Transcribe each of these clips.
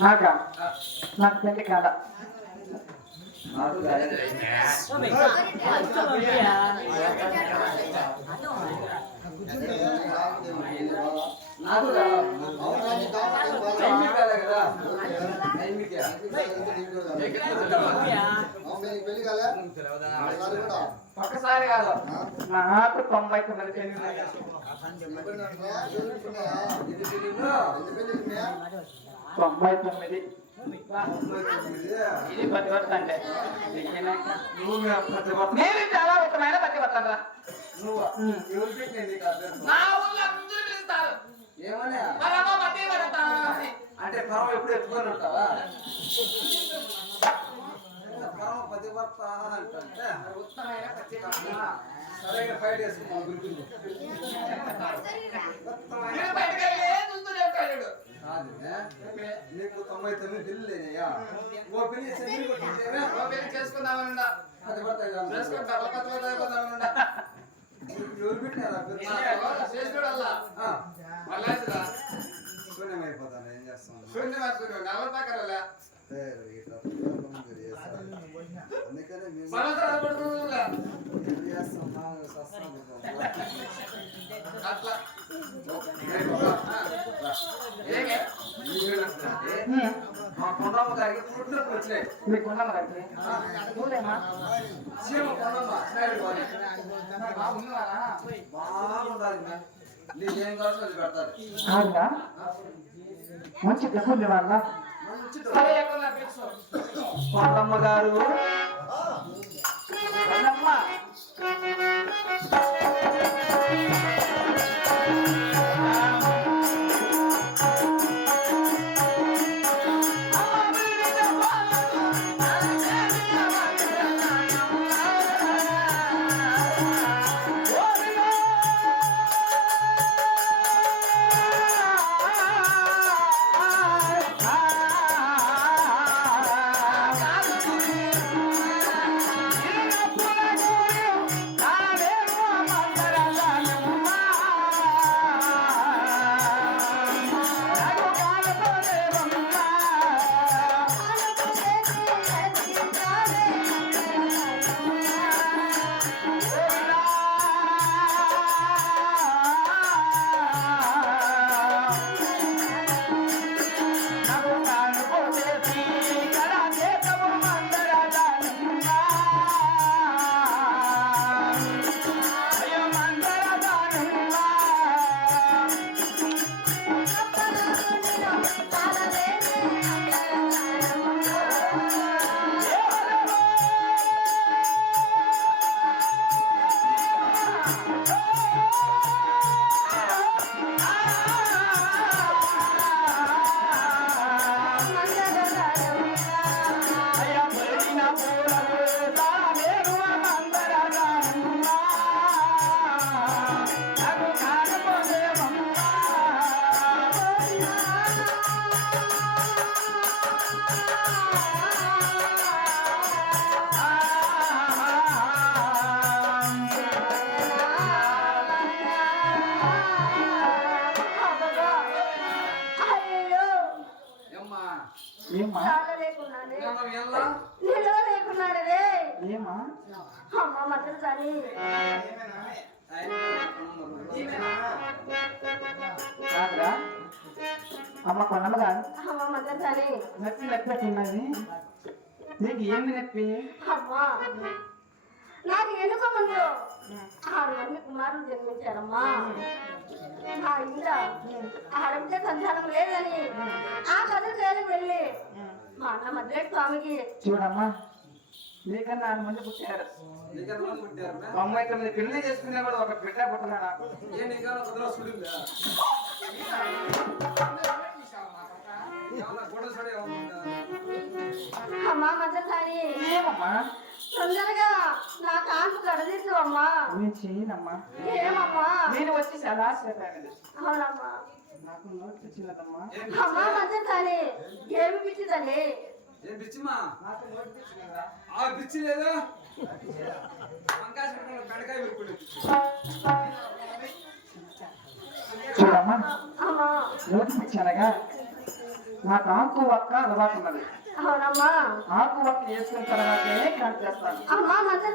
నాకు నాకు కాలేదు. నాకు ఒక్కసారి కాదు. నాకు తొంభై తొమ్మిది పెళ్ళి తొంభై తొమ్మిది. ఇది పతివర్త అంటే. నేను చాలా ఉత్తమైన? నా ఊళ్ళో అందరూ పిలుస్తారు పతివర్త అని. అంటే పరమ ఎప్పుడు ఎత్తుకొని ఉంటావా? పరమ పతివర్త అంటే ఉత్తమైన పతివర్త సరైన ఫైట్ వేసుకున్నావు గుర్తుంది చూస్తూనే ఉంటాడు. కాదు నీకు తొంభై తొమ్మిది పిల్లలు లేనయ్యా. ఓ పిల్లి కొట్టిందేమే ఓ పెళ్ళి చేసుకుందామనుండా. పతివర్త కాదు. చేసుకుంటా పతివర్త అయిపోదామనుండా ఎవరు పెట్టినారా పేరు? చేసుకుడల్లా మళ్ళీ శూన్యం అయిపోతాను ఏం చేస్తాను శూన్యం వేసుకున్నాడు నల్ల పక్కన. అందుకనే కొండమ్మ గారికి పుట్టినప్పుడు వచ్చినాయి. మీ గుండమ్మ గారికి? ఊరేమా సీమ కొండమ్మ బాగుండాలి. నీకేం పెడతారు. అవునా? మంచి డబ్బులు వాళ్ళ. కొండమ్మ గారు. ఏమా? లేకున్నాడు రే ఏమా? అమ్మ మద్దతు కానీ కాదురా. అమ్మ కొండమ్మ అమ్మ మద్దతు కానీ నొప్పి నొప్పి నీకు ఏమి నొప్పి? అమ్మా నాకు ఎన్నుక ముందు? ఆరు మంది కుమారులు జన్మించారమ్మా. ఆ ఇంట ఆడబిడ్డ సంతానం లేదని ఆ. కథ చేయాలి వెళ్ళి మా అన్న మద్రేట్ స్వామికి చూడమ్మా నీకన్నా నాలుగు మంది పుట్టారు? తొంభై తొమ్మిది పెళ్ళి చేసుకున్నా కూడా ఒక బిడ్డ పుట్టలే నాకు. అమ్మా మద్దతాని ఏమమ్మా? తొందరగా నా కాన్పు కడదీసు అమ్మా. నేను చేయనమ్మా. ఏమమ్మా? నేను వచ్చి సేపాను అవునమ్మా. నాకు చిన్నదమ్మా అమ్మా మద్దతాని ఏమి ఏం పిచ్చిమా నాకు నోట్ చిన్నదా ఆ పిచ్చి లేదా? వంకాయ బెండకాయ పెట్టుకునే పిచ్చి. చూడమ్మా. అమ్మా. నోటి పిచ్చి అనగా నాకు ఆకు ఒక్క అలవాటు ఉన్నది. అవునమ్మా ఆకు ఒక్క వేసుకున్న తర్వాతే కాల్ చేస్తాను అమ్మా మంత్రి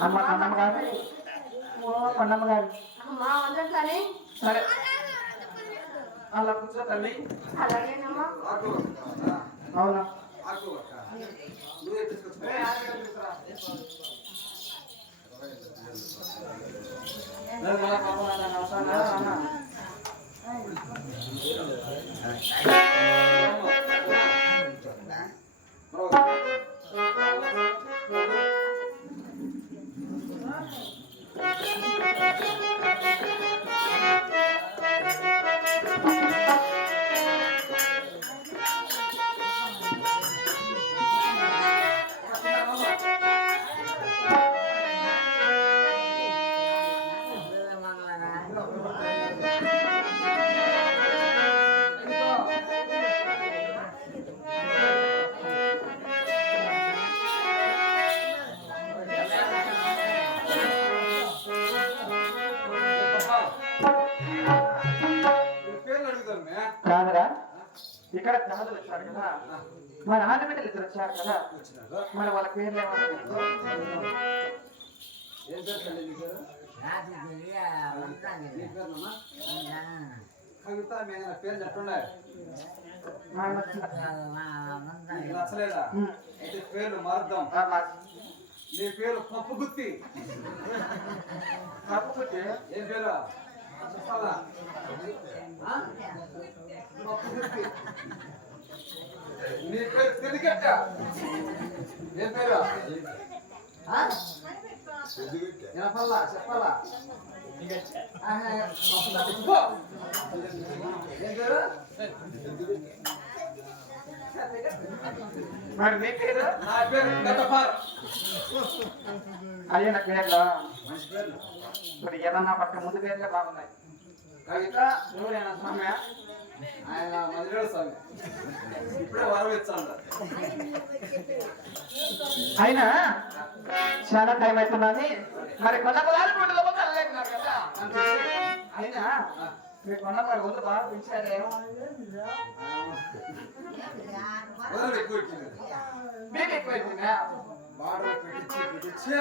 అమ్మ కన్నమ్మ గారు. ఓ కన్నమ్మ గారు. అమ్మా మంత్రి తల్లి. సరే. అలా కూర్చో తల్లి? అవునా. నువ్వే తీసుకొచ్చుకో. వచ్చారు కదా? మన ఆడబిడ్డలు ఇద్దరు వచ్చారు కదా. మరి వాళ్ళ పేర్లు ఏమన్నా ఏం పేరు నీ పేరు? కవిత మీద నచ్చలేదా. అయితే నీ పప్పు గుత్తి? పప్పు గుత్తి ఏం పేరు? పప్పు గుత్తి. ఏం పేరు? మరి నీ పేరు? నా పేరు అయ్యే నా పేర్లా? మరి ఏదన్నా పక్క ముందు పేర్లే బాగున్నాయి. కవిత ఎవరైనా స్వామి ఆయన మధురేడు స్వామి. ఇప్పుడే వరం ఇచ్చాను అయినా చాలా టైం అవుతున్నది మరి కొండ పొలాలు పోతే వెళ్ళలేకున్నారు కదా. అయినా మీ కొండ మరి వద్దు బాగా ఎక్కువ వచ్చింది మీకు పెట్టించి పెట్టించి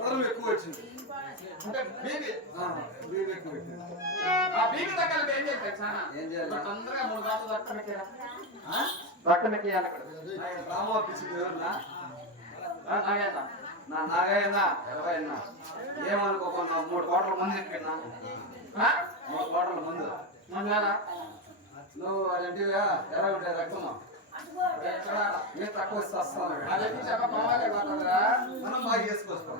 వదలు ఎక్కువ వచ్చింది అంటే బీబీ ఆ బీబీ దగ్గర ఏం చేస్తారు చాలా ఏం చేయాలి? తొందరగా మూడు బాటలు దక్కనకి ఆ? దక్కనకి అక్కడ రామా పిచ్చింది ఎవరున్నా నాగేనా? నా ఏమనుకోకుండా మూడు కోట్ల ముందు చెప్పినా? మూడు కోట్ల ముందు. ముందుగానా? నువ్వు అదంటివా ఎర్ర ఉంటే రక్తమా? మీరు తక్కువ ఇస్తే వస్తాను వాళ్ళకి చెప్ప బాగా మాట్లాడరా మనం బాగా చేసుకోవచ్చు